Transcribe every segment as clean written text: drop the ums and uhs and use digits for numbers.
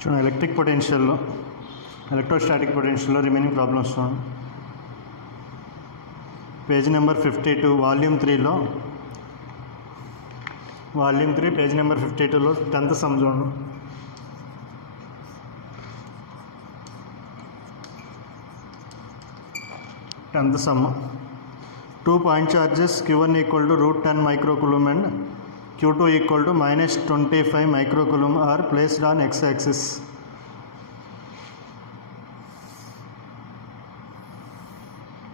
చూడండి ఎలక్ట్రిక్ పొటెన్షియల్లో ఎలక్ట్రోస్టాటిక్ పొటెన్షియల్లో రిమైనింగ్ ప్రాబ్లమ్స్ చూడండి. పేజ్ నెంబర్ 52 వాల్యూమ్ 3లో పేజ్ నెంబర్ 52లో 10th సమ్ చూడండి. Tenth sum. 2 point charges Q1 equal to √10 microcoulomb and Q2 equal to -25 microcoulomb are placed on x-axis.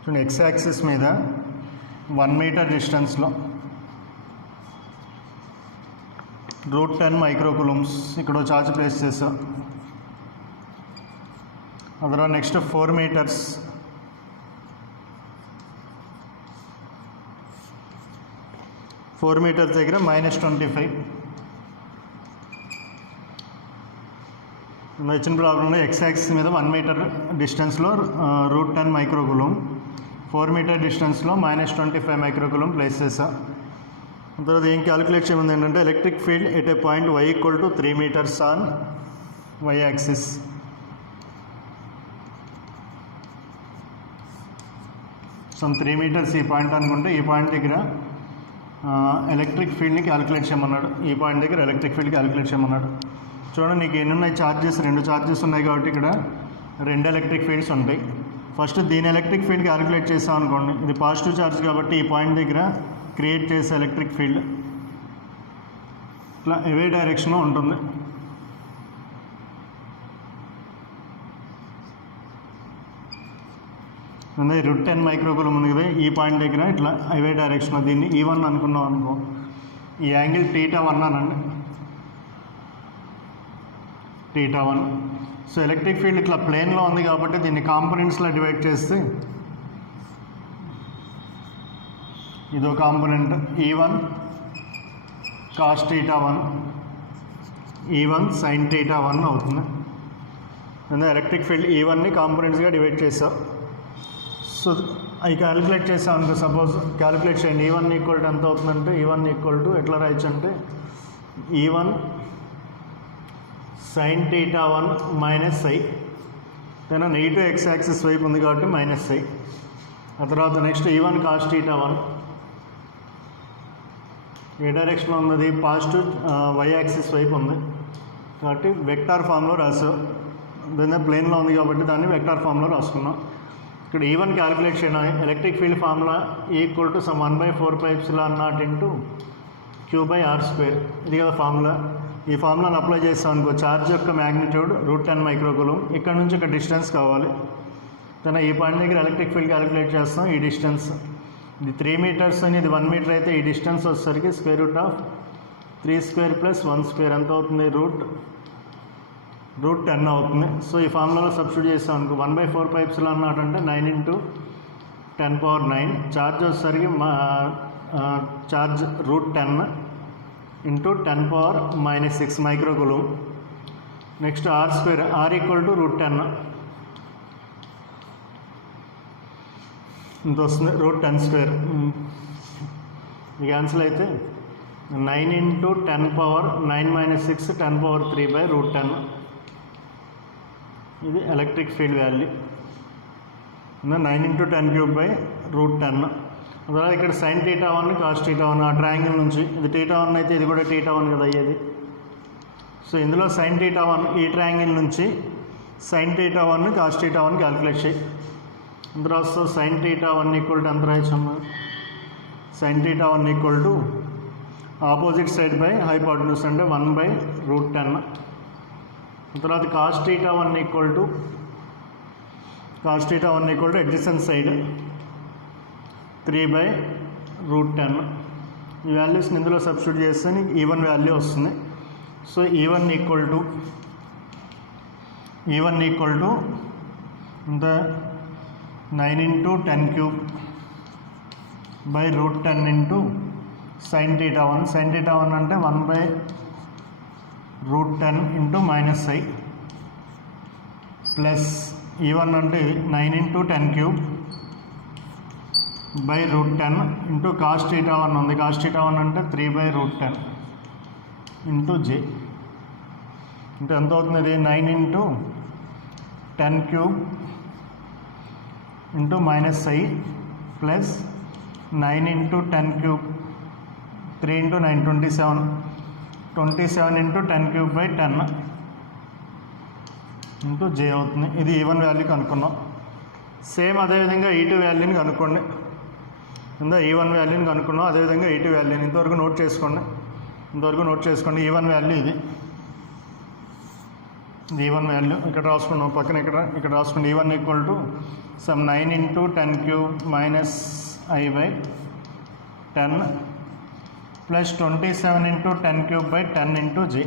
చూడండి x-axis మీద 1 metre డిస్టెన్స్లో √10 మైక్రోకూలమ్స్ ఇక్కడ చార్జ్ ప్లేస్ చేసాం. అందులో నెక్స్ట్ 4 మీటర్స్ దగ్గర -25. ఇచ్చిన ప్రాబ్లంలో x యాక్సిస్ మీద 1 మీటర్ డిస్టెన్స్లో √10 మైక్రోకూలమ్, 4 మీటర్ డిస్టెన్స్లో -25 మైక్రోకూలమ్ ప్లేస్ చేసా. తర్వాత ఏం క్యాలిక్యులేట్ చేయమంది ఏంటంటే electric field at a point y equal to 3 metres on y axis. So 3 metres ఈ పాయింట్ అనుకుంటే ఈ పాయింట్ దగ్గర ఎలక్ట్రిక్ ఫీల్డ్ని క్యాలిక్యులేట్ చేయమన్నాడు. ఈ పాయింట్ దగ్గర ఎలక్ట్రిక్ ఫీల్డ్ క్యాలిక్యులేట్ చేయమన్నాడు. చూడండి నీకు ఎన్ని ఉన్నాయి చార్జెస్, 2 చార్జెస్ ఉన్నాయి కాబట్టి ఇక్కడ 2 ఎలక్ట్రిక్ ఫీల్డ్స్ ఉంటాయి. ఫస్ట్ దీని ఎలక్ట్రిక్ ఫీల్డ్ క్యాలిక్యులేట్ చేసాం అనుకోండి, ఇది పాజిటివ్ చార్జ్ కాబట్టి ఈ పాయింట్ దగ్గర క్రియేట్ చేసే ఎలక్ట్రిక్ ఫీల్డ్ ఇట్లా అవే డైరెక్షన్లో ఉంటుంది. అదే √10 మైక్రోకూలమ్ ఉంది కదా, ఈ పాయింట్ దగ్గర ఇట్లా అవే డైరెక్షన్లో దీన్ని E1 అనుకున్నాం అనుకో, ఈ యాంగిల్ θ1 అనండి, θ1. సో ఎలక్ట్రిక్ ఫీల్డ్ ఇట్లా ప్లేన్లో ఉంది కాబట్టి దీన్ని కాంపోనెంట్స్లో డివైడ్ చేస్తే ఇదో component E1 cos θ1, E1 sin θ1 అవుతుంది. అంటే ఎలక్ట్రిక్ ఫీల్డ్ E1ని కాంపోనెంట్స్గా డివైడ్ చేసాం. సో అవి క్యాలిక్యులేట్ చేసాం అనుకో, సపోజ్ క్యాలిక్యులేట్ చేయండి. E1 ఈక్వల్ టు ఎంత అవుతుందంటే E1 ఈక్వల్ టు ఎట్లా రాయొచ్చు అంటే E1 sin θ1 -i, కానీ నెగిటివ్ x యాక్సిస్ వైపు ఉంది కాబట్టి -i. ఆ తర్వాత నెక్స్ట్ E1 cos θ1 ఏ డైరెక్షన్లో ఉన్నది, పాజిటివ్ y యాక్సిస్ వైపు ఉంది కాబట్టి వెక్టార్ ఫామ్లో రాసావు. దాన్ని ప్లేన్లో ఉంది కాబట్టి దాన్ని వెక్టార్ ఫామ్లో రాసుకున్నాం. ఇక్కడ E1 క్యాలిక్యులేట్ చేయడం electric field formula equal to some 1/4πε0 Q/r². ఇది కదా ఫార్ములా. ఈ ఫార్ములాని అప్లై చేస్తాం అనుకో, ఛార్జ్ యొక్క మ్యాగ్నిట్యూడ్ √10 మైక్రోకూలమ్, ఇక్కడ నుంచి ఒక డిస్టెన్స్ కావాలి. కానీ ఈ పాయింట్ దగ్గర ఎలక్ట్రిక్ ఫీల్డ్ క్యాలిక్యులేట్ చేస్తాం. ఈ డిస్టెన్స్ ఇది 3 మీటర్స్ అని, ఇది 1 మీటర్ అయితే ఈ డిస్టెన్స్ వచ్చేసరికి √3² + 1² ఎంత అవుతుంది, √10 అవుతుంది. సో ఈ ఫార్ములాలో సబ్స్టిట్యూట్ చేస్తాం అనుకో, 1/4πε0 అంటే 9 × 10⁹. ఛార్జ్ వచ్చేసరికి charge √10 × 10⁻⁻6 microcoulomb. Next r², r equal to √10 ఇంత వస్తుంది, √10². ఈ క్యాన్సిల్ అయితే 9 × 10⁻9−6 10⁻3/√10. ఇది ఎలక్ట్రిక్ ఫీల్డ్ వాల్యూ 9 × 10³ అలా. ఇక్కడ sin θ1 cos θ1 ఆ ట్రయాంగిల్ నుంచి, ఇది θ1 అయితే ఇది కూడా θ1 కదా అయ్యేది. సో ఇందులో sin θ1 ఈ ట్రయాంగిల్ నుంచి sin θ1 cos θ1 క్యాలిక్యులేట్ చేయి. ఇందులో వస్తుంది sin θ1 ఈక్వల్ టు ఎంత రాయొచ్చమ్మా, sin θ1 equal to opposite side by hypotenuse అంటే 1/√10. తర్వాత cos θ1 equal to adjacent side 3/√10. ఈ వాల్యూస్ని ఇందులో సబ్స్టిట్యూట్ చేస్తే నీకు E1 వాల్యూ వస్తుంది. సో E1 ఈక్వల్ టు ఇంత 9 × 10³/√10 × sin θ1. sin θ1 అంటే 1/√10 × -i ప్లస్ E1 అంటే 9 × 10³/√10 × cos θ1 ఉంది. cos θ1 అంటే 3/√10 × j. అంటే ఎంత అవుతుంది ఇది 9 into 10 cube into minus i plus 9 into 10 cube 3 into 9 27 into 10 cube by 10 into j అవుతుంది. ఇది ఈవెన్ వాల్యూ కనుక్కున్నాం. సేమ్ అదేవిధంగా E2 వాల్యూని కనుక్కోండి. ఇందా E1 వాల్యూని కనుక్కున్నాం, అదేవిధంగా E2 వాల్యూని ఇంతవరకు నోట్ చేసుకోండి. E1 వాల్యూ ఇది E1 వాల్యూ ఇక్కడ రాసుకున్నాం. పక్కన ఇక్కడ రాసుకున్నాం. E1 equal to some 9 into 10 cube minus I by 10 plus 27 into 10 cube by 10 into J.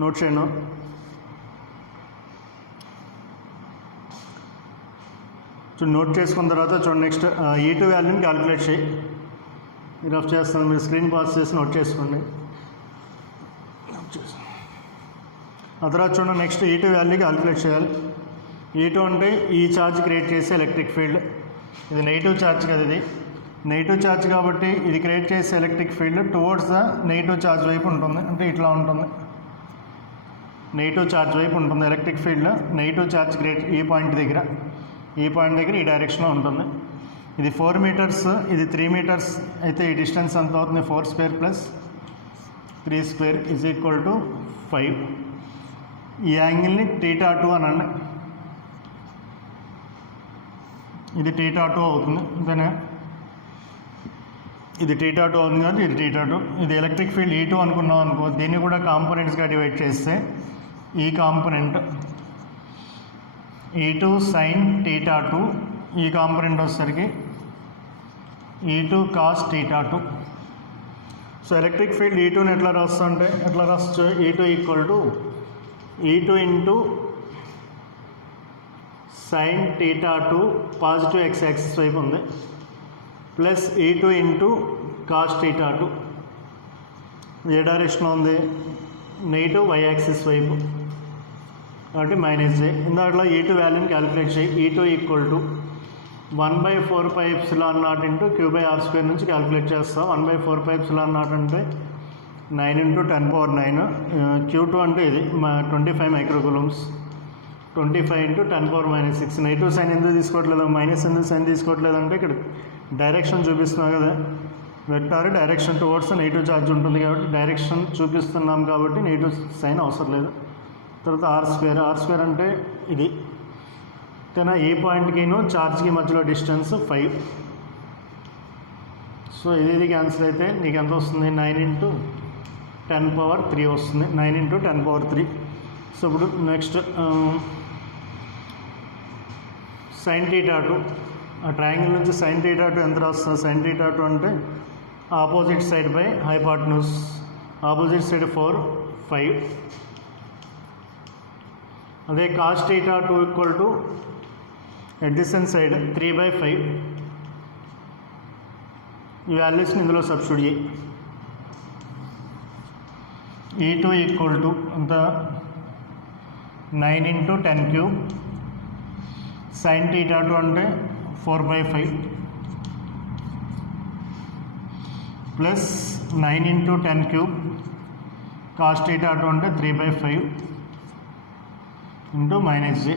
Note చేయండి. నోట్ చేసుకున్న తర్వాత చూడండి, నెక్స్ట్ E2 వాల్యూని క్యాలిక్యులేట్ చేయి. రఫ్ చేస్తాను, మీరు స్క్రీన్ పాస్ చేసి నోట్ చేసుకోండి. ఆ తర్వాత చూడండి, నెక్స్ట్ E2 వాల్యూ క్యాలిక్యులేట్ చేయాలి. E2 అంటే ఈ ఛార్జ్ క్రియేట్ చేసే ఎలక్ట్రిక్ ఫీల్డ్. ఇది నెగిటివ్ ఛార్జ్ కదా, ఇది నెగిటివ్ ఛార్జ్ కాబట్టి ఇది క్రియేట్ చేసే electric field towards the negative charge వైపు ఉంటుంది. అంటే ఇట్లా ఉంటుంది, నెగిటివ్ ఛార్జ్ వైపు ఉంటుంది electric field. Negative charge create ఈ పాయింట్ దగ్గర ఈ డైరెక్షన్లో ఉంటుంది. ఇది 4 మీటర్స్, ఇది 3 మీటర్స్ అయితే ఈ డిస్టెన్స్ ఎంత అవుతుంది? 4 square plus 3 square is equal to 5. ఈ యాంగిల్ని θ2 అనండి. ఇది θ2 అవుతుంది. అంతేనా? ఇది θ2 అవుతుంది కదా, ఇది θ2. ఇది ఎలక్ట్రిక్ ఫీల్డ్ E2 అనుకున్నాం అనుకో, దీన్ని కూడా కాంపోనెంట్స్గా డివైడ్ చేస్తే ఈ కాంపోనెంట్ E2 sin θ2, ఈ కాంపోనెంట్ వచ్చేసరికి E2 cos θ2. So electric field E2ని ఎట్లా రాస్తుంటే ఎట్లా రావచ్చు? E2 equal to E2 into sin θ2 positive x axis వైపు ఉంది ప్లస్ E2 ఇంటూ cos θ2 ఏ డైరెక్షన్లో ఉంది? నెగిటివ్ y యాక్సిస్ వైపు కాబట్టి మైనస్ జే. ఇందాట్లో E2 వాల్యూని క్యాలిక్యులేట్ చేయి. E2 equal to 1/4πε0 into Q/r² నుంచి క్యాలిక్యులేట్ చేస్తాం. 1/4πε0 అంటే 9 ఇంటూ 10⁻9. Q2 అంటే ఇది 25 మైక్రోకూలమ్స్. 25 ఇంటూ 10⁻6. నెగిటివ్ సైన్ ఎందుకు తీసుకోవట్లేదు, మైనస్ ఎందుకు సైన్ తీసుకోవట్లేదు అంటే ఇక్కడ డైరెక్షన్ చూపిస్తున్నాం కదా, vector direction towards negative charge ఉంటుంది కాబట్టి డైరెక్షన్ చూపిస్తున్నాం కాబట్టి నెగిటివ్ సైన్ అవసరం లేదు. తర్వాత r² అంటే ఇది తన ఏ పాయింట్కిను ఛార్జ్కి మధ్యలో డిస్టెన్స్ 5. సో ఇది క్యాన్సిల్ అయితే నీకు ఎంత వస్తుంది? 9 ఇంటూ 10⁻3 వస్తుంది. 9 ఇంటూ 10⁻3. సో ఇప్పుడు నెక్స్ట్ sin θ2, ఆ ట్రయాంగిల్ నుంచి sin θ2 ఎంత వస్తుంది? sin θ2 అంటే opposite side by hypotenuse. Opposite side 4, 5. అదే cos θ2 equal to adjacent side 3/5. ఈ వాల్యూస్ని ఇందులో సబ్స్టిట్యూట్ చేయి. E2 ఈక్వల్ టు అంత 9 ఇంటూ 10 క్యూబ్ sin θ2 అంటే 4/5 ప్లస్ 9 ఇంటూ 10 క్యూబ్ cos θ2 అంటే 3/5 ఇంటూ మైనస్ జే.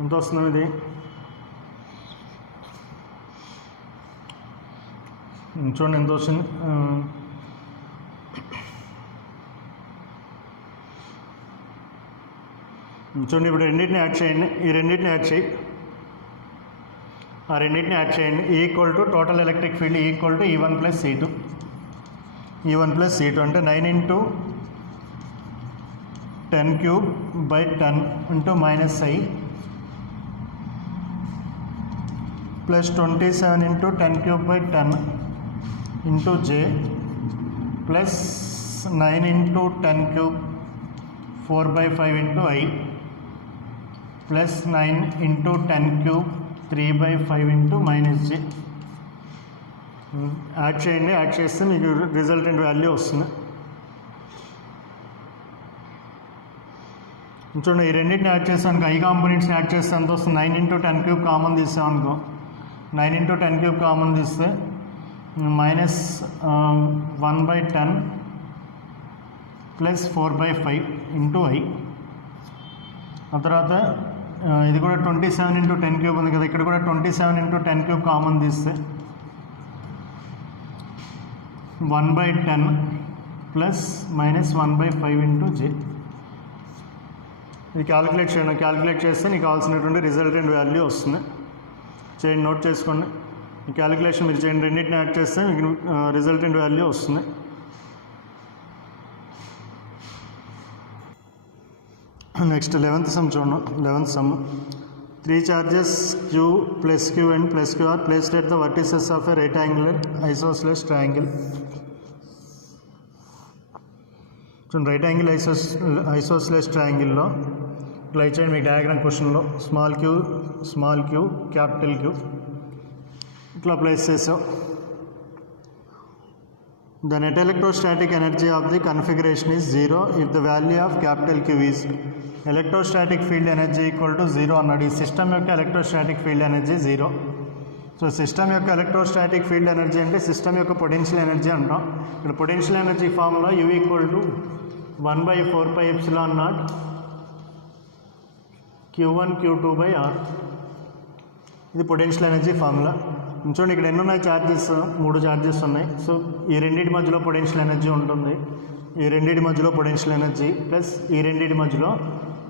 ఎంత వస్తుంది ఇది? చూడండి ఎంత వచ్చింది. చూడండి ఇప్పుడు రెండింటిని యాడ్ చేయండి. ఈ రెండింటిని యాడ్ చేయి. ఆ రెండింటిని యాడ్ చేయండి. Equal to total electric field equal to E1 plus C2. E1 plus C2 అంటే 9 into 10 cube by 10 into minus i plus 27 into 10 cube by 10 into J plus 9 into 10 cube 4/5 into I plus 9 into 10 cube 3/5 into minus J. Add చేయండి. Add చేస్తే మీకు resultant value వస్తుంది. చూడండి ఈ రెండింటిని add చేసాను, I కాంపోనెంట్స్ని add చేస్తే ఎంత వస్తుంది? 9 ఇంటూ 10 క్యూబ్ కామన్ తీసాం అనుకో. 9 ఇంటూ 10 క్యూబ్ కామన్ తీస్తే మైనస్ 1/10 ప్లస్ 4/5 ఇంటూ ఐ. ఆ తర్వాత ఇది కూడా 27 × 10³ ఉంది కదా, ఇక్కడ కూడా 27 × 10³ కామన్ తీస్తే 1/10 ప్లస్ మైనస్ 1/5 ఇంటూ జే. ఇది క్యాలిక్యులేట్ చేయండి. క్యాలిక్యులేట్ చేస్తే నీకు కావాల్సినటువంటి రిజల్టెంట్ వాల్యూ వస్తుంది. చేయండి, నోట్ చేసుకోండి. ఈ క్యాలిక్యులేషన్ మీరు చేయండి, రెండింటిని యాడ్ చేస్తే మీకు రిజల్టెంట్ వాల్యూ వస్తుంది. నెక్స్ట్ 11th సమ్ చూడండి. 11th some 3 charges Q plus Q and plus Q are placed at the vertices of a rectangular isosceles triangle. చూడండి, రైట్ యాంగిల్ ఐసోస్లెస్ ట్రయాంగిల్లో ఇట్లా ఇచ్చేయండి మీకు డయాగ్రామ్ క్వశ్చన్లో స్మాల్ క్యూ క్యాపిటల్ క్యూ ఇట్లా place చేసాం. The net electrostatic energy of the configuration is 0 if the value of capital Q is electrostatic field energy equal to 0 అన్నాడు. ఈ సిస్టమ్ యొక్క electrostatic field energy 0. So system యొక్క electrostatic field energy అంటే system యొక్క potential energy అంటాం. ఇక్కడ potential energy formula U equal to 1/4πε0 Q1 Q2/R. ఇది potential energy formula. చూడండి, ఇక్కడ ఎన్ని ఉన్నాయి ఛార్జెస్? 3 ఛార్జెస్ ఉన్నాయి. సో ఈ రెండింటి మధ్యలో పొటెన్షియల్ ఎనర్జీ ఉంటుంది. ఈ రెండింటి మధ్యలో పొటెన్షియల్ ఎనర్జీ ప్లస్ ఈ రెండింటి మధ్యలో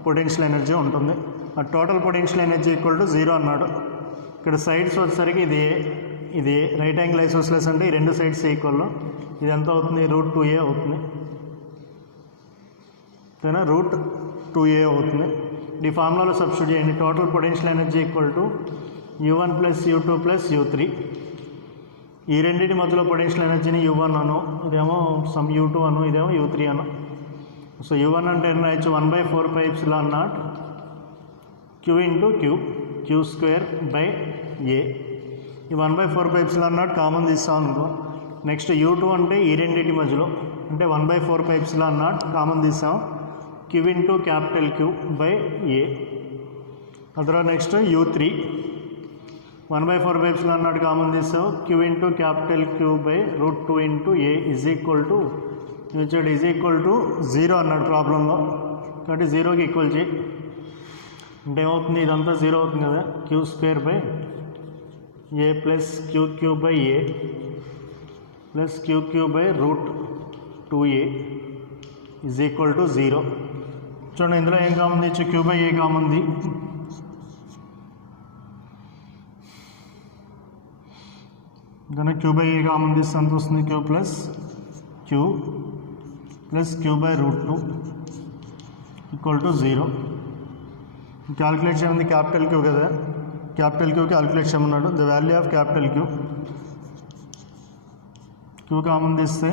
పొటెన్షియల్ ఎనర్జీ ఉంటుంది. ఆ total potential energy equal to 0 అన్నాడు. ఇక్కడ సైడ్స్ వచ్చేసరికి ఇది రైట్ యాంగిల్ ఐసోస్లెస్ అంటే ఈ రెండు సైడ్స్ ఈక్వల్. ఇది ఎంత అవుతుంది? √2a అవుతుంది. ఓకేనా? √2a అవుతుంది. ఈ ఫార్ములాలో సబ్స్టిట్యూట్ చేయండి. Total potential energy equal to U1 + U2 + U3. ఈ రెండింటి మధ్యలో పొటెన్షియల్ ఎనర్జీని U1 అను, ఇదేమో సమ్ U2 అను, ఇదేమో U3 అను. సో U1 అంటే ఎన్ని రాయొచ్చు? 1/4πε0 Q × Q²/A. ఈ 1/4πε0 కామన్ తీస్తాం అనుకో. నెక్స్ట్ U2 అంటే ఈ రెండింటి మధ్యలో అంటే 1/4πε0 కామన్ తీస్తాం Q × Q/A. ఆ తర్వాత నెక్స్ట్ U3 1/4πε0 కామన్ తీస్తాం Q × Q/√2 × A is equal to 0 అన్నాడు ప్రాబ్లంలో. కాబట్టి 0కి ఈక్వల్ చేయి అంటే ఏమవుతుంది? ఇదంతా 0 అవుతుంది కదా. Q²/A plus QQ/A plus QQ/√2A is equal to 0. చూడండి, ఇందులో ఏం కామన్ తీయచ్చు? Q/A common the. దాన్ని Q/A కామన్ తీస్తే ఎంత వస్తుంది? Q plus Q plus Q/√2 equal to 0. Calculate చేయమంది క్యాపిటల్ క్యూ కదా. క్యాపిటల్ క్యూ క్యాలిక్యులేట్ చేయమన్నాడు. The value of capital Q common తీస్తే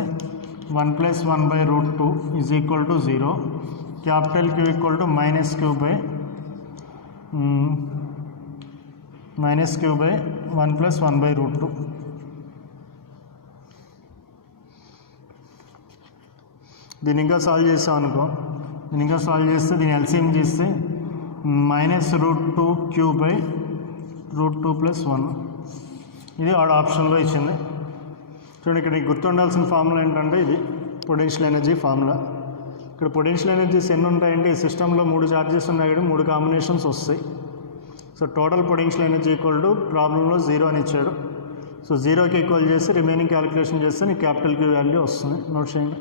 1 + 1/√2 is equal to 0. Capital Q equal to -Q/1 + 1/√2. దీన్ని ఇంకా సాల్వ్ చేసాం అనుకో. దీన్ని ఇంకా సాల్వ్ చేస్తే దీన్ని ఎల్సిఎం చేస్తే -√2Q/√2 + 1. ఇది ఆడ ఆప్షన్లో ఇచ్చింది. చూడండి, ఇక్కడ గుర్తుండాల్సిన ఫార్ములా ఏంటంటే ఇది పొటెన్షియల్ ఎనర్జీ ఫార్ములా. ఇక్కడ పొటెన్షియల్ ఎనర్జీస్ ఎన్ని ఉంటాయంటే ఈ సిస్టంలో 3 ఛార్జెస్ ఉన్నాయి కాబట్టి 3 కాంబినేషన్స్ వస్తాయి. So total potential energy equal to ప్రాబ్లంలో 0 అని ఇచ్చాడు. సో 0కి ఈక్వల్ చేసి రిమైనింగ్ క్యాలిక్యులేషన్ చేస్తే నీకు క్యాపిటల్ క్యూ వాల్యూ వస్తుంది. నోట్ చేయండి.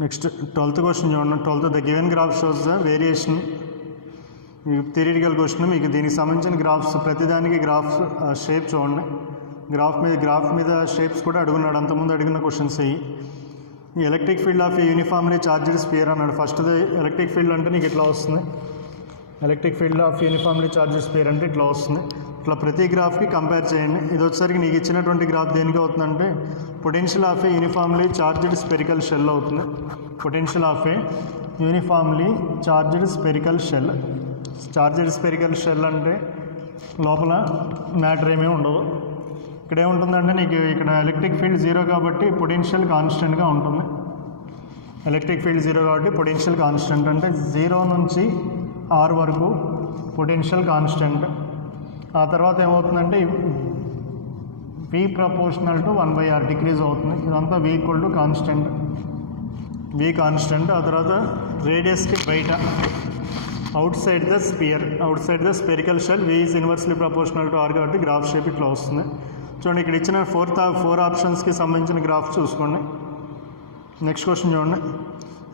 నెక్స్ట్ 12th క్వశ్చన్ చూడండి. 12th the given graph shows the variation. Theoretical question. మీకు దీనికి సంబంధించిన గ్రాఫ్స్ ప్రతిదానికి గ్రాఫ్స్ షేప్ చూడండి. గ్రాఫ్ మీద షేప్స్ కూడా అడుగున్నాడు. అంతకుముందు అడిగిన క్వశ్చన్స్ ఇవి. ఈ electric field of uniformly charged sphere అన్నాడు. ఫస్ట్ది ఎలక్ట్రిక్ ఫీల్డ్ అంటే నీకు ఇట్లా వస్తుంది. Electric field of uniformly charged sphere అంటే ఇట్లా వస్తుంది. ఇట్లా ప్రతి గ్రాఫ్కి కంపేర్ చేయండి. ఇది వచ్చేసరికి నీకు ఇచ్చినటువంటి గ్రాఫ్ దేనికి అవుతుందంటే potential of a uniformly charged spherical shell అవుతుంది. Potential of a uniformly charged spherical shell. Charged spherical shell అంటే లోపల మ్యాటర్ ఏమీ ఉండదు. ఇక్కడ ఏముంటుందంటే నీకు ఇక్కడ ఎలక్ట్రిక్ ఫీల్డ్ 0 కాబట్టి పొటెన్షియల్ కాన్స్టెంట్గా ఉంటుంది. ఎలక్ట్రిక్ ఫీల్డ్ 0 కాబట్టి పొటెన్షియల్ కాన్స్టెంట్ అంటే 0 నుంచి R వరకు పొటెన్షియల్ కాన్స్టెంట్. ఆ తర్వాత ఏమవుతుందంటే V proportional to 1/r decrease అవుతుంది. ఇదంతా V equal to constant, V constant. ఆ తర్వాత రేడియస్కి బయట outside the spherical shell V is inversely proportional to R కాబట్టి గ్రాఫ్ షేప్ ఇట్లా వస్తుంది. చూడండి ఇక్కడ ఇచ్చిన 4 ఆప్షన్స్కి సంబంధించిన గ్రాఫ్ చూసుకోండి. నెక్స్ట్ క్వశ్చన్ చూడండి.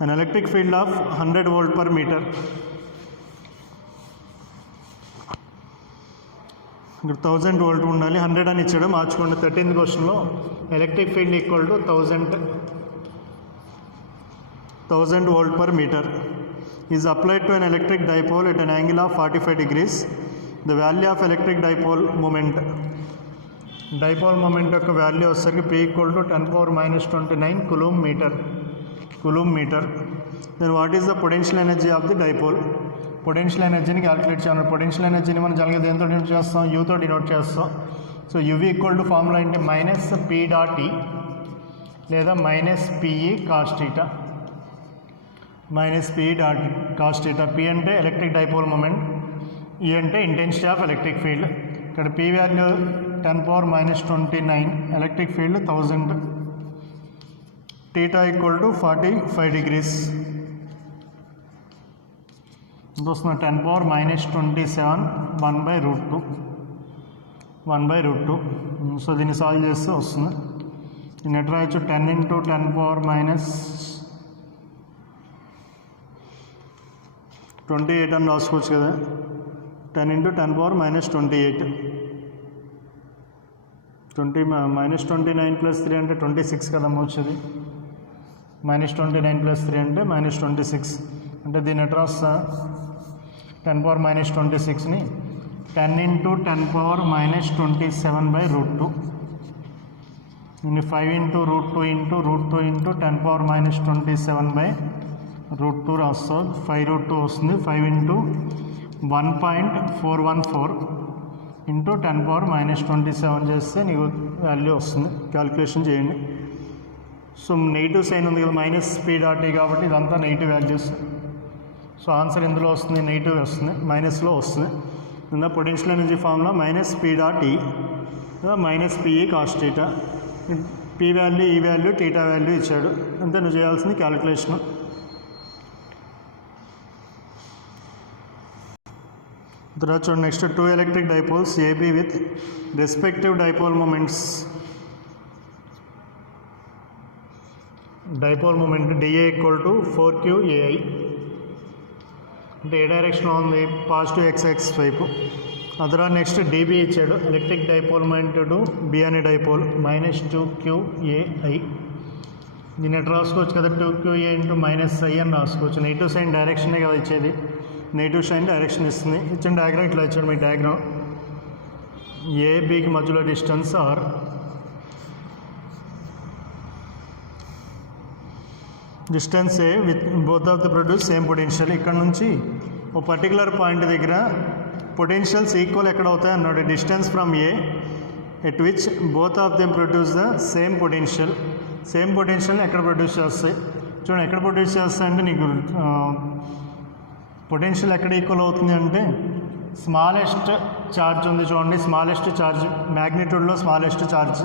An electric field of 100 volt per metre. ఇక్కడ 1000 వోల్ట్ ఉండాలి, 100 అని ఇచ్చాడు, మార్చుకోండి. 13th క్వశ్చన్లో electric field equal to 1000 volt per metre is applied to an electric dipole at an angle of 45 degrees. The value of electric dipole moment యొక్క value వచ్చేసరికి P equal to 10⁻⁻29 coulomb metre. Then what is the potential energy of the dipole? Potential ఎనర్జీని calculate చేయాలి. Potential ఎనర్జీని మనం జనరల్గా దేంతో denote చేస్తాం? యూతో డినోట్ చేస్తాం. So UV equal to formula ఏంటి? -P.E లేదా -PE cos θ. -PE cos θ. P అంటే ఎలక్ట్రిక్ డైపోల్ మూమెంట్, E అంటే ఇంటెన్సిటీ ఆఫ్ ఎలక్ట్రిక్ ఫీల్డ్. ఇక్కడ P value 10⁻⁻29, electric field 1000, θ equal to 45 degrees. ఎంత వస్తుంది? 10⁻⁻27 1/√2. సో దీన్ని సాల్వ్ చేస్తే వస్తుంది. దీన్ని ఎట్లా రాయొచ్చు? 10 × 10⁻28 అని రాసుకోవచ్చు కదా. 10 × 10⁻28. -29 + 3 అంటే 26 కదమ్మా వచ్చేది. -29 + 3 అంటే -26. అంటే దీన్ని ఎట్లా రాస్తా? 10⁻⁻26ని 10 × 10⁻⁻27/√2. దీన్ని 5 × √2 × 10⁻⁻27/√2 రాస్తాం. 5√2 వస్తుంది. 5 × 1.414 × 10⁻⁻27 చేస్తే నీకు వాల్యూ వస్తుంది. క్యాలిక్యులేషన్ చేయండి. సో నెగిటివ్ సైన్ ఉంది కదా, -P.E కాబట్టి ఇదంతా నెగిటివ్ వాల్యూస్. సో ఆన్సర్ ఎందులో వస్తుంది? నెగిటివ్ వస్తుంది, మైనస్లో వస్తుంది. ఇందా potential energy formula -P.E -PE cos θ. P value, ఈ వాల్యూ, θ వాల్యూ ఇచ్చాడు. అంతే నువ్వు చేయాల్సింది క్యాలిక్యులేషన్. తర్వాత చూడండి next 2 electric dipoles AB with respective dipole moments. Dipole moment DA equal to 4QAI. అంటే ఏ డైరెక్షన్లో ఉంది? పాజిటివ్ x వైపు. అదరా నెక్స్ట్ DB ఇచ్చాడు, electric dipole moment to B అనే డైపోల్ -2QAI. దీన్ని ఎట్లా రాసుకోవచ్చు కదా? 2QA × -I అని రాసుకోవచ్చు. నెగిటివ్ సైన్ డైరెక్షనే కదా ఇచ్చేది, నెగిటివ్ సైన్ డైరెక్షన్ ఇస్తుంది. ఇచ్చిన డయాగ్రామ్ ఇట్లా ఇచ్చాడు. మీ డయాగ్రామ్ ABకి మధ్యలో distance R. Distance A with both of the produce same potential. ఇక్కడ నుంచి ఓ పర్టికులర్ పాయింట్ దగ్గర పొటెన్షియల్స్ ఈక్వల్ ఎక్కడ అవుతాయి అన్నాడు. Distance from A at which both of them produce the same potential. Same పొటెన్షియల్ని ఎక్కడ ప్రొడ్యూస్ చేస్తాయి? చూడండి ఎక్కడ ప్రొడ్యూస్ చేస్తాయి అంటే నీకు పొటెన్షియల్ ఎక్కడ ఈక్వల్ అవుతుంది అంటే స్మాలెస్ట్ ఛార్జ్ ఉంది చూడండి, స్మాలెస్ట్ ఛార్జ్ మ్యాగ్నిట్యూడ్లో స్మాలెస్ట్ ఛార్జ్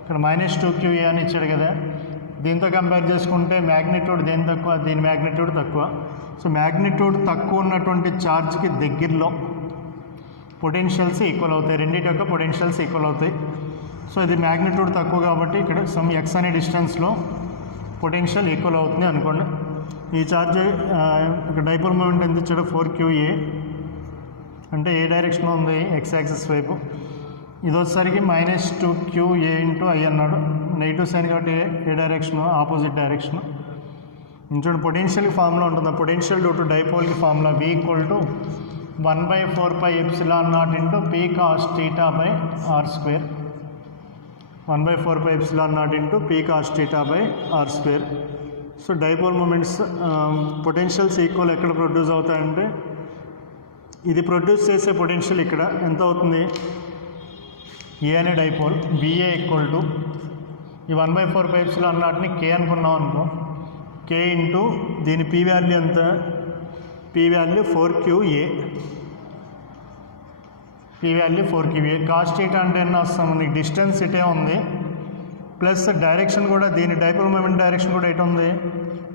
ఇక్కడ -2QA అని ఇచ్చాడు కదా. దీంతో కంపేర్ చేసుకుంటే మ్యాగ్నిట్యూడ్ దేని తక్కువ? దీని మ్యాగ్నిట్యూడ్ తక్కువ. సో మ్యాగ్నిట్యూడ్ తక్కువ ఉన్నటువంటి ఛార్జ్కి దగ్గరలో పొటెన్షియల్స్ ఈక్వల్ అవుతాయి. రెండింటి యొక్క పొటెన్షియల్స్ ఈక్వల్ అవుతాయి. సో ఇది మ్యాగ్నిట్యూడ్ తక్కువ కాబట్టి ఇక్కడ సమ్ x అనే డిస్టెన్స్లో పొటెన్షియల్ ఈక్వల్ అవుతుంది అనుకోండి. ఈ ఛార్జ్ ఇక్కడ డైపోల్ మూమెంట్ ఎంత ఇచ్చాడు? 4QA. అంటే ఏ డైరెక్షన్లో ఉంది? x యాక్సిస్ వైపు. ఇది వచ్చేసరికి -2QA × I అన్నాడు. నెగిటివ్ సైన్ కాబట్టి ఏ డైరెక్షన్? Opposite direction. చూడండి పొటెన్షియల్కి ఫార్ములా ఉంటుంది. పొటెన్షియల్ డ్యూ టు డైపోల్కి formula V equal to 1/4πε0 × P cos θ/r². 1/4πε0 × P cos θ/r². So dipole moments potentials equal ఎక్కడ ప్రొడ్యూస్ అవుతాయంటే ఇది ప్రొడ్యూస్ చేసే పొటెన్షియల్ ఇక్కడ ఎంత అవుతుంది? ఏ అనే డైపోల్ VA ఈక్వల్ టు ఈ 1/4πε0ని K అనుకున్నాం అనుకో, K ఇంటూ దీని P వాల్యూ ఎంత? P value 4QA. P t value 4 QA. Cos theta అంటే ఎన్ని వస్తాం, నీకు డిస్టెన్స్ ఇటే ఉంది ప్లస్ డైరెక్షన్ కూడా, దీని డైపోల్ మూమెంట్ డైరెక్షన్ కూడా ఎటు ఉంది,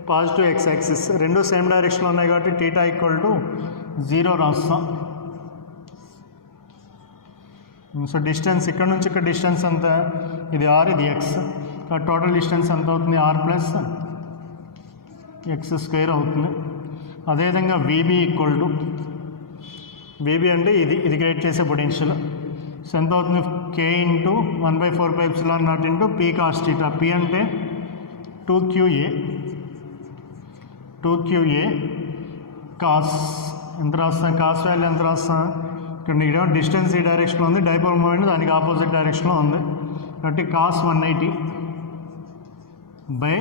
పాజిటివ్ ఎక్స్ యాక్సిస్. రెండు సేమ్ డైరెక్షన్లో ఉన్నాయి కాబట్టి టీటా ఈక్వల్ టు 0 రాస్తాం. సో డిస్టెన్స్ ఇక్కడ నుంచి ఇక్కడ డిస్టెన్స్ ఎంత, ఇది ఆర్ ఇది ఎక్స్, టోటల్ డిస్టెన్స్ ఎంత అవుతుంది, ఆర్ ప్లస్ ఎక్స్ స్క్వేర్ అవుతుంది. అదేవిధంగా వీబీ ఈక్వల్ టు, వీబీ అంటే ఇది క్రియేట్ చేసే పొటెన్షియల్. సో ఎంత అవుతుంది, k into 1/4πε0 into P cos theta. P అంటే 2QA కాస్ ఎంత రాస్తాం, కాస్ వాల్యూ ఎంత రాస్తాం, ఇక్కడ నీకు డిస్టెన్స్ ఈ డైరెక్షన్లో ఉంది, డైపోల్ మూమెంట్ దానికి ఆపోజిట్ డైరెక్షన్లో ఉంది కాబట్టి కాస్ 180 బై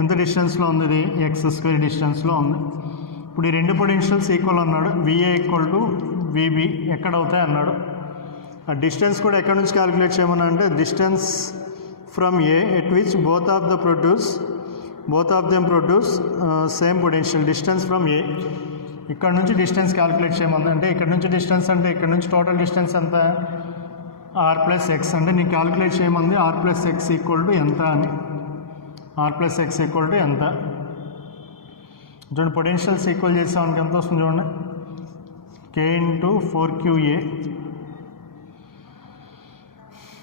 ఎంత డిస్టెన్స్లో ఉంది, ఇది ఎక్స్ స్క్వేర్ డిస్టెన్స్లో ఉంది. ఇప్పుడు ఈ రెండు పొటెన్షియల్స్ ఈక్వల్ అన్నాడు, విఏ ఈక్వల్ టు విబి ఎక్కడ అవుతాయి అన్నాడు. ఆ డిస్టెన్స్ కూడా ఎక్కడి నుంచి క్యాలిక్యులేట్ చేయమన్నా అంటే distance from A at which both of them produce same potential. Distance from A, ఇక్కడ నుంచి డిస్టెన్స్ క్యాలిక్యులేట్ చేయమంది. అంటే ఇక్కడ నుంచి డిస్టెన్స్ అంటే ఇక్కడ నుంచి టోటల్ డిస్టెన్స్ ఎంత, ఆర్ ప్లస్ ఎక్స్. అంటే నీకు క్యాలిక్యులేట్ చేయమంది r plus x equal to ఎంత అని. R plus x equal to ఎంత చూడండి, పొటెన్షియల్స్ ఈక్వల్ చేసామనికి ఎంత వస్తుంది చూడండి, k into 4QA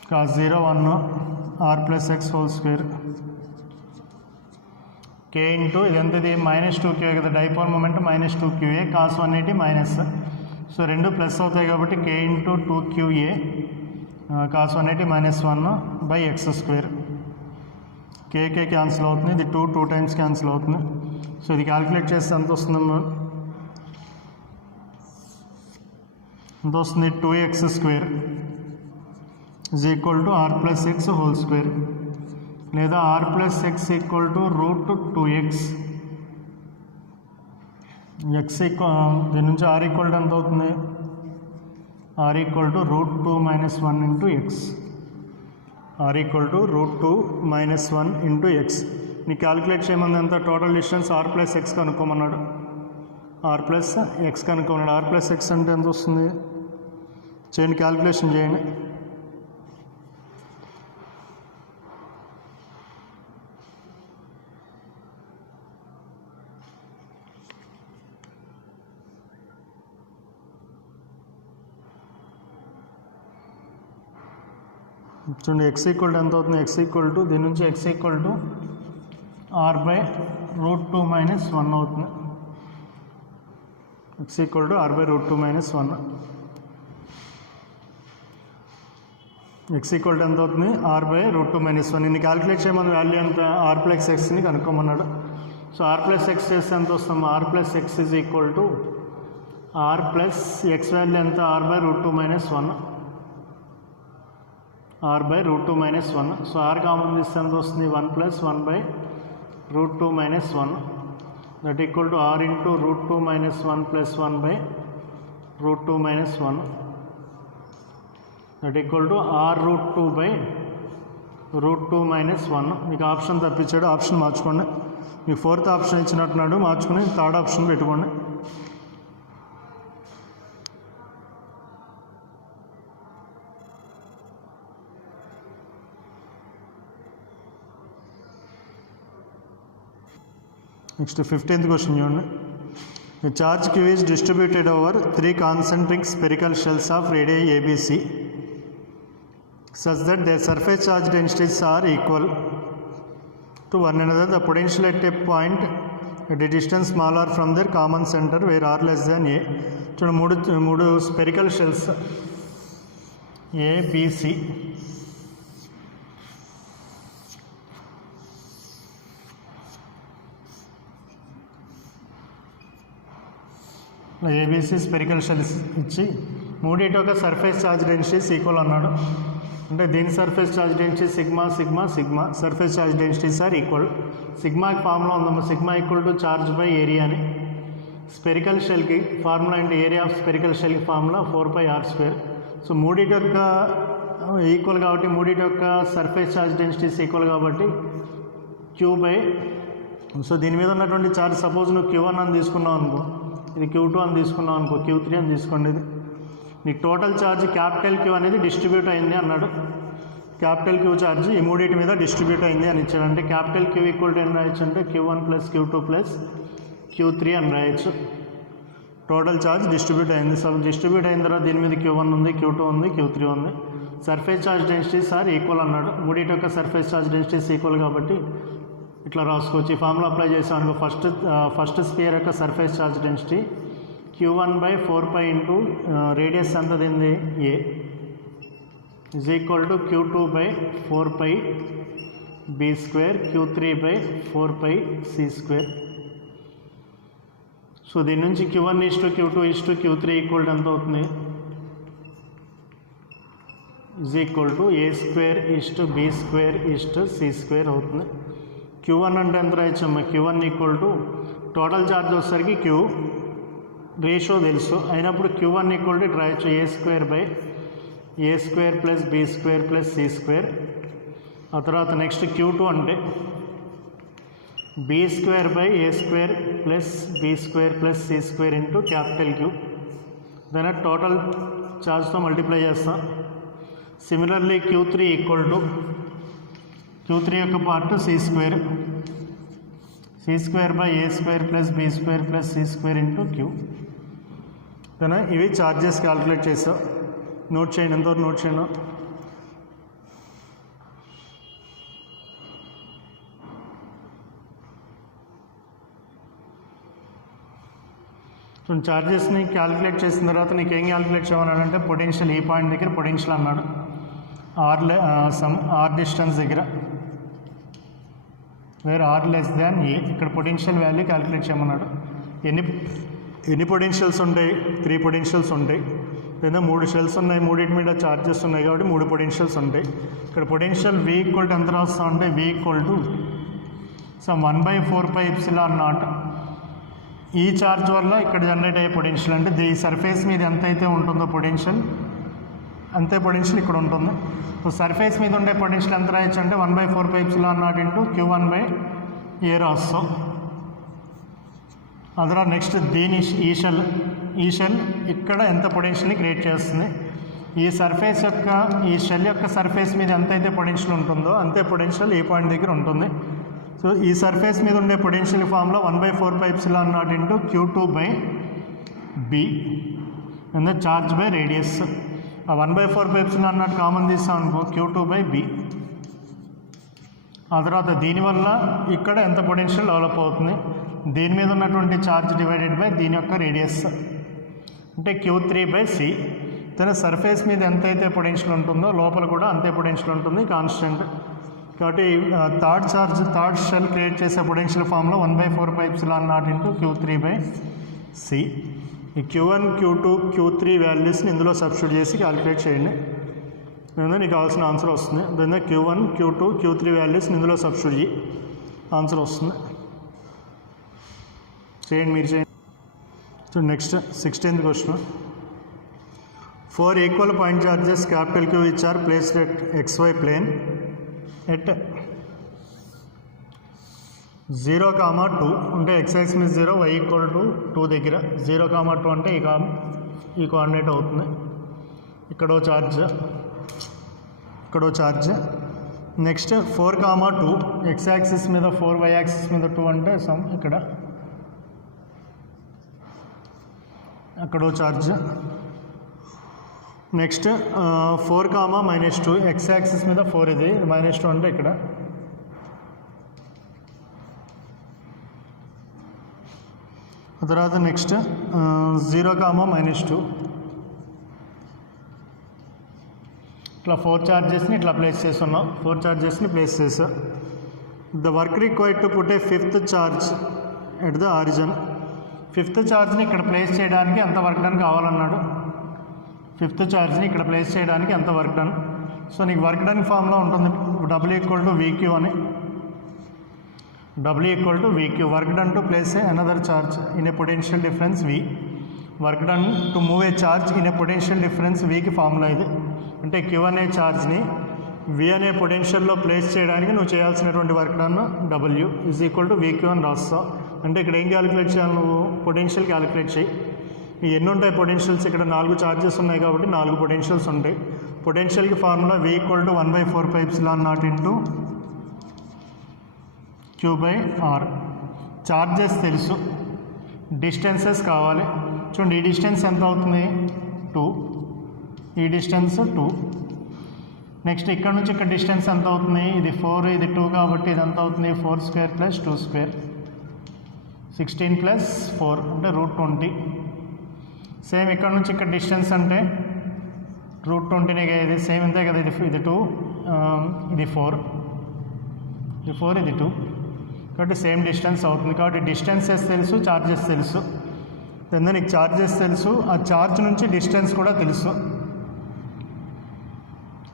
cos 0 1 r plus x whole square, k into ఇది ఎంతది -2QA కదా, dipole moment -2QA cos 180 minus. So రెండు ప్లస్ అవుతాయి కాబట్టి k into 2QA cos 180 -1 by X square. K k cancel అవుతుంది, ఇది 2 టైమ్స్ క్యాన్సిల్ అవుతుంది. సో ఇది క్యాలిక్యులేట్ చేస్తే ఎంత వస్తుందమ్మా, ఎంత వస్తుంది, 2x square is equal to r plus x whole square, లేదా r plus x equal to √2x. X దీని నుంచి ఆర్ ఈక్వల్ టు ఎంత అవుతుంది, r equal to √2 - 1 into x. R equal to √2 - 1 into x. నీకు క్యాలిక్యులేట్ చేయమని ఎంత, total distance r plus x కనుక్కోమన్నాడు, r plus x కనుక్కోమన్నాడు. ఆర్ ప్లస్ ఎక్స్ అంటే ఎంత వస్తుంది, చేయండి క్యాలిక్యులేషన్ చేయండి. చూడండి ఎక్స్ ఈక్వల్ టు ఎంత అవుతుంది, ఎక్స్ ఈక్వల్ టు దీని నుంచి x equal to r by √2 - 1 అవుతుంది. X equal to r by √2 - 1. X equal to ఎంత అవుతుంది, ఆర్ బై √2 - 1. ఇన్ని క్యాలిక్యులేట్ చేయమని వాల్యూ ఎంత, ఆర్ ప్లస్ ఎక్స్ని కనుక్కోమన్నాడు. సో ఆర్ ప్లస్ ఎక్స్ చేస్తే ఎంత వస్తాం, r plus x is equal to r plus x value ఎంత, r by √2 - 1, r by √2 - 1. So r common తీస్తే ఎంత వస్తుంది, 1 + 1 by √2 - 1 that equal to r into √2 - 1 + 1 by √2 - 1 that equal to r √2 by √2 - 1. మీకు option తప్పించాడు, option మార్చుకోండి. మీకు fourth option ఇచ్చినట్టున్నాడు, మార్చుకుని third option పెట్టుకోండి. Next 15th question చూడండి. A charge Q is distributed over 3 concentric spherical shells of radii ABC such that their surface charge densities are equal to one another. The potential at a point at a distance smaller from their common center where r less than a. చూడండి మూడు spherical shells A B C. A B C spherical shells ఇచ్చి మూడింటి ఒక surface charge densities equal అన్నాడు. అంటే దీని surface charge density sigma sigma sigma, surface charge densities are equal. సిగ్మాకి formula ఉందమ్మా, sigma equal to charge by area అని. స్పెరికల్ షెల్కి ఫార్ములా అంటే ఏరియా ఆఫ్ స్పెరికల్ షెల్కి ఫార్ములా 4πr². సో మూడింటి యొక్క ఈక్వల్ కాబట్టి మూడింటి యొక్క సర్ఫేస్ ఛార్జ్ డెన్సిటీస్ ఈక్వల్ కాబట్టి క్యూ బై. సో దీని మీద ఉన్నటువంటి ఛార్జ్ సపోజ్ నువ్వు Q1 అని తీసుకున్నావు అనుకో, ఇది Q2 అని తీసుకున్నావు అనుకో, Q3 అని తీసుకోండి. ఇది నీకు టోటల్ ఛార్జ్ క్యాపిటల్ క్యూ అనేది డిస్ట్రిబ్యూట్ అయింది అన్నాడు. క్యాపిటల్ క్యూ ఛార్జ్ ఈ మూడింటి మీద డిస్ట్రిబ్యూట్ అయింది అని ఇచ్చాడు. అంటే క్యాపిటల్ క్యూ ఈక్వల్ టు ఏం రాయొచ్చు అంటే Q1 + Q2 + Q3 అని రాయొచ్చు. టోటల్ ఛార్జ్ డిస్ట్రిబ్యూట్ అయింది. సో డిస్ట్రిబ్యూట్ అయిన తర్వాత దీని మీద Q1 ఉంది, Q2 ఉంది, Q3 ఉంది. Surface charge densities are equal అన్నాడు. మూడింటి యొక్క సర్ఫేస్ ఛార్జ్ డెన్సిటీస్ ఈక్వల్ కాబట్టి ఇట్లా రాసుకోవచ్చు. ఈ ఫార్ములా అప్లై చేసాం అనుకో, ఫస్ట్ స్పియర్ యొక్క surface charge density Q1/4π into radius ఎంత దీనిది A is equal to Q2/4π B², Q3/4π C². So దీని నుంచి Q1:Q2:Q3 ఈక్వల్ ఎంత అవుతుంది? ఈజ్ ఈక్వల్ టు A²:B²:C² అవుతుంది. Q1 అంటే ఎంత రాయొచ్చమ్మా? Q1 equal to total charge వచ్చేసరికి Q రేషియో తెలుసు అయినప్పుడు Q1 ఈక్వల్ టు ఇటు రాయొచ్చు A² + B² + C². ఆ తర్వాత నెక్స్ట్ Q2 అంటే B²/A² + B² + C² into capital Q. దాన్ని టోటల్ ఛార్జ్తో మల్టిప్లై చేస్తాం. Similarly Q3 equal to Q3 యొక్క part C² C²/A² + B² + C² into Q. కానీ ఇవి ఛార్జెస్ క్యాలిక్యులేట్ చేస్తాం. నోట్ చేయండి, ఎంతవరకు నోట్ చేయండి. సో ఛార్జెస్ని క్యాలిక్యులేట్ చేసిన తర్వాత నీకు ఏం క్యాలిక్యులేట్ చేయమన్నాడంటే పొటెన్షియల్ ఈ పాయింట్ దగ్గర పొటెన్షియల్ అన్నాడు. ఆర్ డిస్టెన్స్ దగ్గర where R less than A ఇక్కడ పొటెన్షియల్ వాల్యూ క్యాలిక్యులేట్ చేయమన్నాడు. ఎన్ని పొటెన్షియల్స్ ఉంటాయి? 3 పొటెన్షియల్స్ ఉంటాయి. లేదా 3 షెల్స్ ఉన్నాయి, మూడింటి మీద ఛార్జెస్ ఉన్నాయి కాబట్టి 3 పొటెన్షియల్స్ ఉంటాయి. ఇక్కడ పొటెన్షియల్ V ఈక్వల్ టు ఎంత రాస్తా ఉంటే V ఈక్వల్ టు 1/4πε0. ఈ ఛార్జ్ వల్ల ఇక్కడ జనరేట్ అయ్యే పొటెన్షియల్ అంటే ఈ సర్ఫేస్ మీద ఎంత అయితే ఉంటుందో పొటెన్షియల్ అంతే పొటెన్షియల్ ఇక్కడ ఉంటుంది. సో సర్ఫేస్ మీద ఉండే పొటెన్షియల్ ఎంత రాయొచ్చు అంటే 1/4πε0 ఇంటూ Q1/A రాస్తాం. అదరా నెక్స్ట్ దీని ఈ షెల్ ఇక్కడ ఎంత పొటెన్షియల్ని క్రియేట్ చేస్తుంది. ఈ సర్ఫేస్ యొక్క ఈ షెల్ యొక్క సర్ఫేస్ మీద ఎంతైతే పొటెన్షియల్ ఉంటుందో అంతే పొటెన్షియల్ ఈ పాయింట్ దగ్గర ఉంటుంది. సో ఈ సర్ఫేస్ మీద ఉండే పొటెన్షియల్ ఫామ్లో 1/4πε0 into Q2/B and charge by radius. ఆ 1/4πε0 కామన్ తీస్తాం అనుకో Q2/B. ఆ తర్వాత దీనివల్ల ఇక్కడ ఎంత పొటెన్షియల్ డెవలప్ అవుతుంది, దీని మీద ఉన్నటువంటి ఛార్జ్ డివైడెడ్ బై దీని యొక్క రేడియస్ అంటే Q3/C. తన సర్ఫేస్ మీద ఎంతైతే పొటెన్షియల్ ఉంటుందో లోపల కూడా అంతే పొటెన్షియల్ ఉంటుంది, కాన్స్టెంట్. కాబట్టి థర్డ్ షెల్ క్రియేట్ చేసే పొటెన్షియల్ ఫామ్లో 1/4πε0 ఇంటూ Q3/C. ఈ Q1, Q2, Q3 వాల్యూస్ని ఇందులో సబ్స్టిట్యూట్ చేసి క్యాలిక్యులేట్ చేయండి. దాని నీకు కావాల్సిన ఆన్సర్ వస్తుంది. దాని Q1, Q2, Q3 వాల్యూస్ని ఇందులో సబ్స్టిట్యూట్ చేయి, ఆన్సర్ వస్తుంది. చేయండి, మీరు చేయండి. So next 16th question. 4 equal point charges capital Q which are placed at XY plane at 0,2 అంటే x axis మీద 0, y ఈక్వల్ టు 2 దగ్గర 0,2 అంటే ఈ కోఆర్డినేట్ అవుతుంది. ఇక్కడో ఛార్జ్. నెక్స్ట్ 4,2 x యాక్సిస్ మీద 4, y యాక్సిస్ మీద 2 అంటే సమ్ అక్కడో ఛార్జ్. నెక్స్ట్ 4,-2 x యాక్సిస్ మీద 4 ఇది -2 అంటే ఇక్కడ. తర్వాత నెక్స్ట్ 0,-2 ఇట్లా 4 ఛార్జెస్ని ఇట్లా ప్లేస్ చేస్తున్నాం. 4 ఛార్జెస్ని ప్లేస్ చేసా. The work required to put a 5th charge at the origin. 5th ఛార్జ్ని ఇక్కడ ప్లేస్ చేయడానికి ఎంత వర్క్ డన్ కావాలన్నాడు. 5th ఛార్జ్ని ఇక్కడ ప్లేస్ చేయడానికి ఎంత వర్క్ డన్. సో నీకు వర్క్ డన్ ఫామ్లో ఉంటుంది W = VQ అని. W = VQ. Work done to place a another charge in a potential difference V. Work done to move a charge in a potential difference Vకి formula ఇది. అంటే Q అనే ఛార్జ్ని V అనే పొటెన్షియల్లో place చేయడానికి నువ్వు చేయాల్సినటువంటి వర్క్ డన్ W = VQ అని రాస్తావు. అంటే ఇక్కడ ఏం క్యాలిక్యులేట్ చేయాలి, నువ్వు పొటెన్షియల్ క్యాలిక్యులేట్ చేయి. ఎన్ని ఉంటాయి పొటెన్షియల్స్? ఇక్కడ 4 ఛార్జెస్ ఉన్నాయి కాబట్టి 4 పొటెన్షియల్స్ ఉంటాయి. పొటెన్షియల్కి formula V = 1/4πε0 into Q/R. Charges తెలుసు, డిస్టెన్సెస్ కావాలి. చూడండి ఈ డిస్టెన్స్ ఎంత అవుతుంది? 2. ఈ డిస్టెన్స్ 2. నెక్స్ట్ ఇక్కడ నుంచి ఇక్కడ డిస్టెన్స్ ఎంత అవుతుంది? ఇది 4, ఇది 2 కాబట్టి ఇది ఎంత అవుతుంది? 4² + 2², 16 + 4 అంటే √20. సేమ్ ఇక్కడ నుంచి ఇక్కడ డిస్టెన్స్ అంటే √20నే కదా, ఇది సేమ్ అంతే కదా. ఇది 2, ఇది 4, ఇది 4, ఇది 2 కాబట్టి సేమ్ డిస్టెన్స్ అవుతుంది. కాబట్టి డిస్టెన్సెస్ తెలుసు, ఛార్జెస్ తెలుసు. ఎందుకంటే నీకు ఛార్జెస్ తెలుసు, ఆ ఛార్జ్ నుంచి డిస్టెన్స్ కూడా తెలుసు.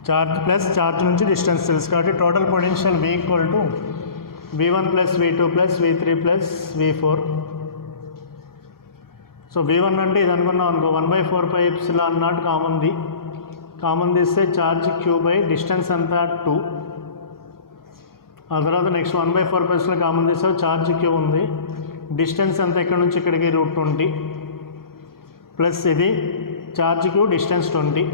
ఛార్జ్ ప్లస్ ఛార్జ్ నుంచి డిస్టెన్స్ తెలుసు. కాబట్టి total potential V = V1 + V2 + V3 + V4. So V1 అంటే ఇది అనుకున్నాం అనుకో, 1/4πε0 కామన్ తీస్తే ఛార్జ్ Q/డిస్టెన్స్ అంతా 2. ఆ తర్వాత నెక్స్ట్ 1/4π కామన్ తీస్తే ఛార్జ్ Q ఉంది, డిస్టెన్స్ అంతా ఇక్కడ నుంచి ఇక్కడికి √20 ప్లస్ ఇది charge Q distance 20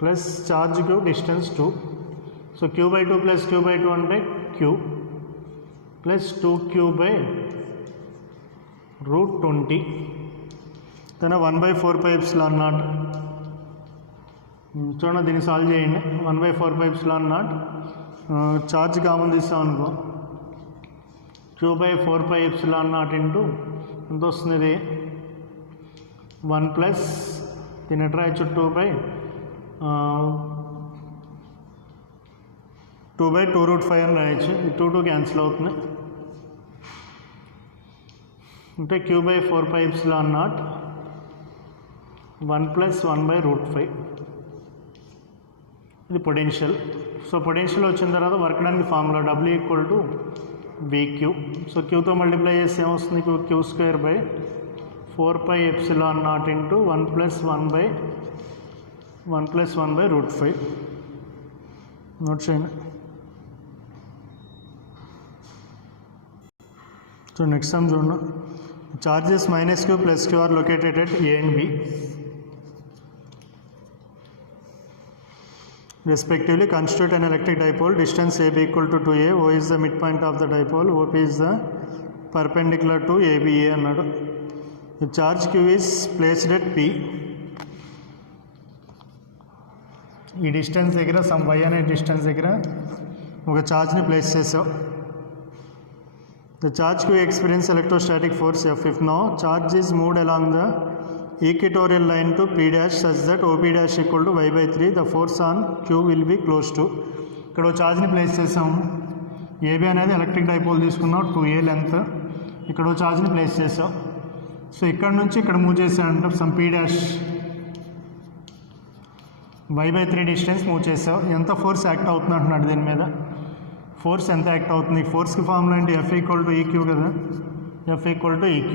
plus charge Q distance 2. So Q/2 + Q/2 అంటే Q ప్లస్ 2Q/√20 తన 1/4πε0. చూడండి దీన్ని సాల్వ్ చేయండి. 1/4πε0 ఛార్జ్ కామన్ తీస్తాం అనుకో, Q/4πε0 ఇంటూ ఎంత వస్తుంది? ఇది 1 ప్లస్ దీని ఎట్లా రాయచ్చు? 2/2√5 అని రాయచ్చు. 2 క్యాన్సిల్ అవుతుంది. అంటే Q/4πε0 1 + 1/√5. ఇది పొటెన్షియల్. సో పొటెన్షియల్ వచ్చిన తర్వాత వర్క్ డన్కి ఫార్ములా W = VQ. సో Qతో మల్టిప్లై చేస్తే ఏమొస్తుంది? Q² / 4πε0 into 1 + 1/√5. నోట్ చేయండి. సో నెక్స్ట్ సమ్ చూడండి. Charges -Q + Q are located at A and B respectively. Constitute an electric dipole. Distance AB = 2a. O is the midpoint of the dipole. OP is the perpendicular to ABA అన్నాడు. The charge Q is placed at P. ఈ distance దగ్గర some y అనే distance దగ్గర ఒక ఛార్జ్ని place చేసావు. The charge Q experience electrostatic force F. If now charge is moved along the equatorial line to P dash such that OP dash equal to y/3, the force on Q will be close to. ఇక్కడ ఒక ఛార్జ్ని place చేసాము. AB అనేది electric dipole తీసుకున్నావు, 2a length. ఇక్కడ ఒక ఛార్జ్ని place చేసావు. So ఇక్కడ నుంచి ఇక్కడ మూవ్ చేసానంటే some P dash y/3 distance move చేసావు. ఎంత ఫోర్స్ యాక్ట్ అవుతుంది అంటున్నాడు దీని మీద. ఫోర్స్ ఎంత యాక్ట్ అవుతుంది? ఫోర్స్కి ఫార్ములా అంటే F = EQ కదా, F = EQ.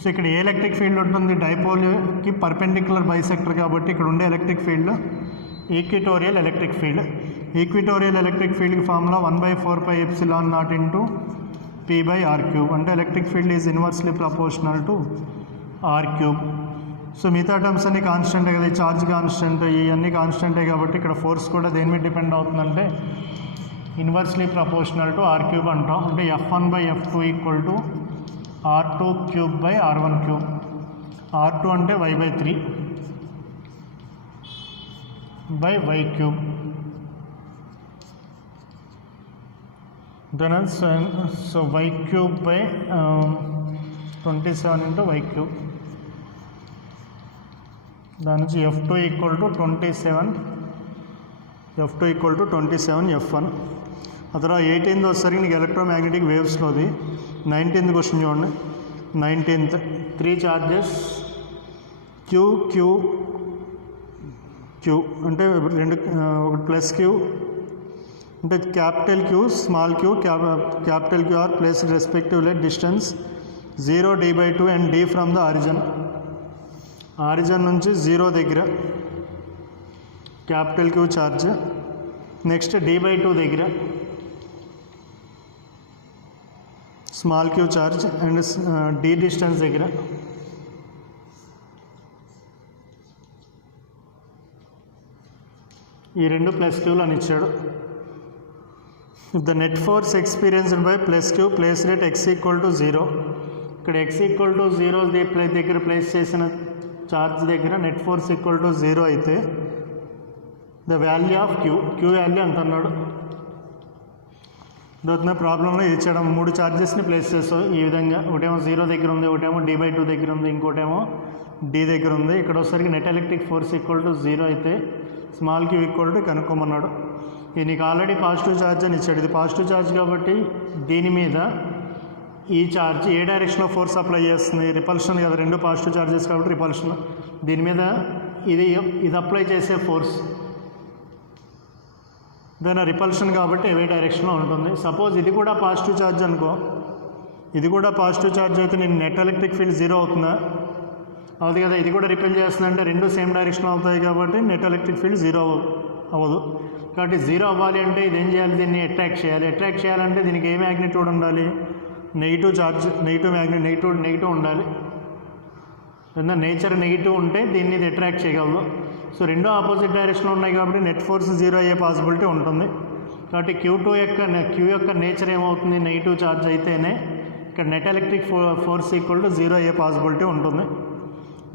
సో ఇక్కడ ఏ ఎలక్ట్రిక్ ఫీల్డ్ ఉంటుంది? డైపోల్కి పర్పెండిక్యులర్ బైసెక్టర్ కాబట్టి ఇక్కడ ఉండే electric field equatorial electric field. Equatorial electric ఫీల్డ్కి ఫార్ములా 1/4πε0 ఇంటూ P/R³ అంటే electric field is inversely proportional to R³. So మిగతా టర్మ్స్ అన్ని కాన్స్టెంటే కదా, ఈ ఛార్జ్ కాన్స్టెంట్, ఇవన్నీ కాన్స్టెంటే కాబట్టి ఇక్కడ ఫోర్స్ కూడా దేని మీద డిపెండ్ అవుతుందంటే ఇన్వర్స్లీ ప్రపోర్షనల్ టు R³ అంటాం. అంటే F1/F2 = R2³ R2 అంటే y/3 y³. then so y³/27 into y³. దాని నుంచి F2 = 27 F1. ఆ తర్వాత 18th వచ్చేసరికి నీకు ఎలక్ట్రోమాగ్నెటిక్ వేవ్స్లోది 19th క్వశ్చన్ చూడండి. 19th 3 చార్జెస్ Q అంటే రెండు, ఒకటి ప్లస్ Q అంటే capital Q, small Q, capital Q are placed respectively distance 0 d/2 and d from the origin నుంచి 0 దగ్గర capital Q charge. Next d/2 దగ్గర small q charge and d distance దగ్గర ఈ రెండు ప్లస్ క్యూలు అని ఇచ్చాడు. The net force experienced by plus q placed at x equal to 0. ఇక్కడ ఎక్స్ ఈక్వల్ టు 0 దగ్గర ప్లేస్ చేసిన ఛార్జ్ దగ్గర నెట్ ఫోర్స్ ఈక్వల్ టు 0 అయితే the value of Q value ఎంత అన్నాడు. దొరికిన ప్రాబ్లంలో ఇచ్చాడు 3 ఛార్జెస్ని ప్లేస్ చేస్తావు ఈ విధంగా. ఒకటేమో 0 దగ్గర ఉంది, ఒకటేమో d/2 దగ్గర ఉంది, ఇంకోటేమో d దగ్గర ఉంది. ఇక్కడ వచ్చేసరికి net electric force equal to 0 అయితే స్మాల్ క్యూ ఈక్వల్ టు కనుక్కోమన్నాడు. ఇది నీకు ఆల్రెడీ పాజిటివ్ ఛార్జ్ అని ఇచ్చాడు. ఇది పాజిటివ్ ఛార్జ్ కాబట్టి దీని మీద ఈ ఛార్జ్ ఏ డైరెక్షన్లో ఫోర్స్ అప్లై చేస్తుంది, రిపల్షన్ కదా, రెండు పాజిటివ్ ఛార్జెస్ కాబట్టి రిపల్షన్. దీని మీద ఇది అప్లై చేసే ఫోర్స్ దాని రిపల్షన్ కాబట్టి ఏ డైరెక్షన్లో ఉంటుంది. సపోజ్ ఇది కూడా పాజిటివ్ ఛార్జ్ అనుకో, ఇది కూడా పాజిటివ్ ఛార్జ్ అయితే నేను నెట్ ఎలక్ట్రిక్ ఫీల్డ్ 0 అవుతుందా? అవుతుంది కదా. ఇది కూడా రిపెల్ చేస్తుందంటే రెండు సేమ్ డైరెక్షన్ అవుతాయి కాబట్టి నెట్ ఎలక్ట్రిక్ ఫీల్డ్ 0 అవ్వదు. కాబట్టి 0 అవ్వాలి అంటే ఇది ఏం చేయాలి, దీన్ని అట్రాక్ట్ చేయాలి. అట్రాక్ట్ చేయాలంటే దీనికి ఏ మ్యాగ్నిట్యూడ్ ఉండాలి, నెగిటివ్ ఛార్జ్, నెగిటివ్ ఉండాలి. ఏదన్నా నేచర్ నెగిటివ్ ఉంటే దీన్ని ఇది అట్రాక్ట్ చేయగలదు. సో రెండు ఆపోజిట్ డైరెక్షన్లో ఉన్నాయి కాబట్టి నెట్ ఫోర్స్ 0 అయ్యే పాసిబిలిటీ ఉంటుంది. కాబట్టి క్యూ యొక్క నేచర్ ఏమవుతుంది, నెగిటివ్ ఛార్జ్ అయితేనే ఇక్కడ net electric force equal to 0 అయ్యే పాసిబిలిటీ ఉంటుంది.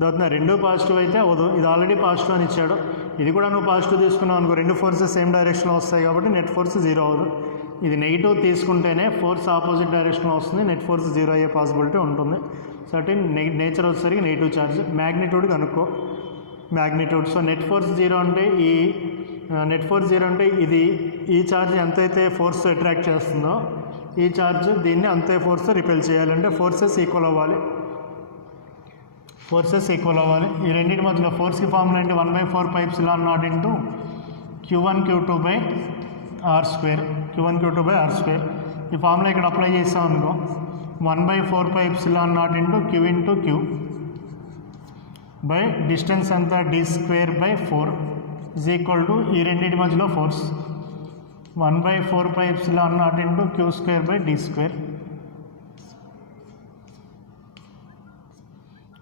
దాని రెండు పాజిటివ్ అయితే అవ్వదు. ఇది ఆల్రెడీ పాజిటివ్ అని ఇచ్చాడు. ఇది కూడా నువ్వు పాజిటివ్ తీసుకున్నావు అనుకో, రెండు ఫోర్సెస్ సేమ్ డైరెక్షన్లో వస్తాయి కాబట్టి నెట్ ఫోర్స్ 0 అవ్వదు. ఇది నెగిటివ్ తీసుకుంటేనే ఫోర్స్ ఆపోజిట్ డైరెక్షన్లో వస్తుంది, నెట్ ఫోర్స్ 0 అయ్యే పాసిబిలిటీ ఉంటుంది. సర్టెన్ నేచర్ వచ్చేసరికి నెగిటివ్ ఛార్జ్. మ్యాగ్నిట్యూడ్ కనుక్కో మ్యాగ్నిట్యూడ్. సో నెట్ ఫోర్స్ 0 అంటే ఇది ఈ ఛార్జ్ ఎంతైతే ఫోర్స్ అట్రాక్ట్ చేస్తుందో ఈ ఛార్జ్ దీన్ని అంతే ఫోర్స్ రిపెల్ చేయాలంటే ఫోర్సెస్ ఈక్వల్ అవ్వాలి. ఈ రెండింటి మధ్యలో ఫోర్స్కి ఫార్ములా అంటే 1/4 π ε0 Q1 Q2/r². ఈ ఫార్ములా ఇక్కడ అప్లై చేస్తాం అనుకో, 1/4 π ε0 Q బై డిస్టెన్స్ అంతా d²/4 ఈజ్ ఈక్వల్ టు ఈ రెండింటి మధ్యలో ఫోర్స్ 1/4 π ε0 Q²/d².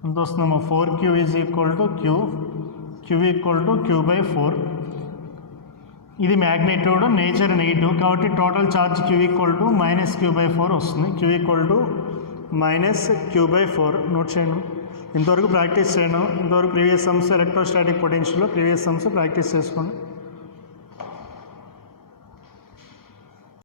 ఎంత వస్తుందమ్మా, 4Q is equal to Q equal to Q/4. ఇది మ్యాగ్నిట్యూడ్, నేచర్ నెగిటివ్ కాబట్టి total charge Q equal to -Q/4 వస్తుంది. Q equal to -Q/4 note చేయండి. ఇంతవరకు ప్రాక్టీస్ చేయను. ఇంతవరకు ప్రీవియస్ సమ్స్ ఎలక్ట్రోస్టాటిక్ పొటెన్షియల్లో ప్రీవియస్ సమ్స్ ప్రాక్టీస్ చేసుకోండి.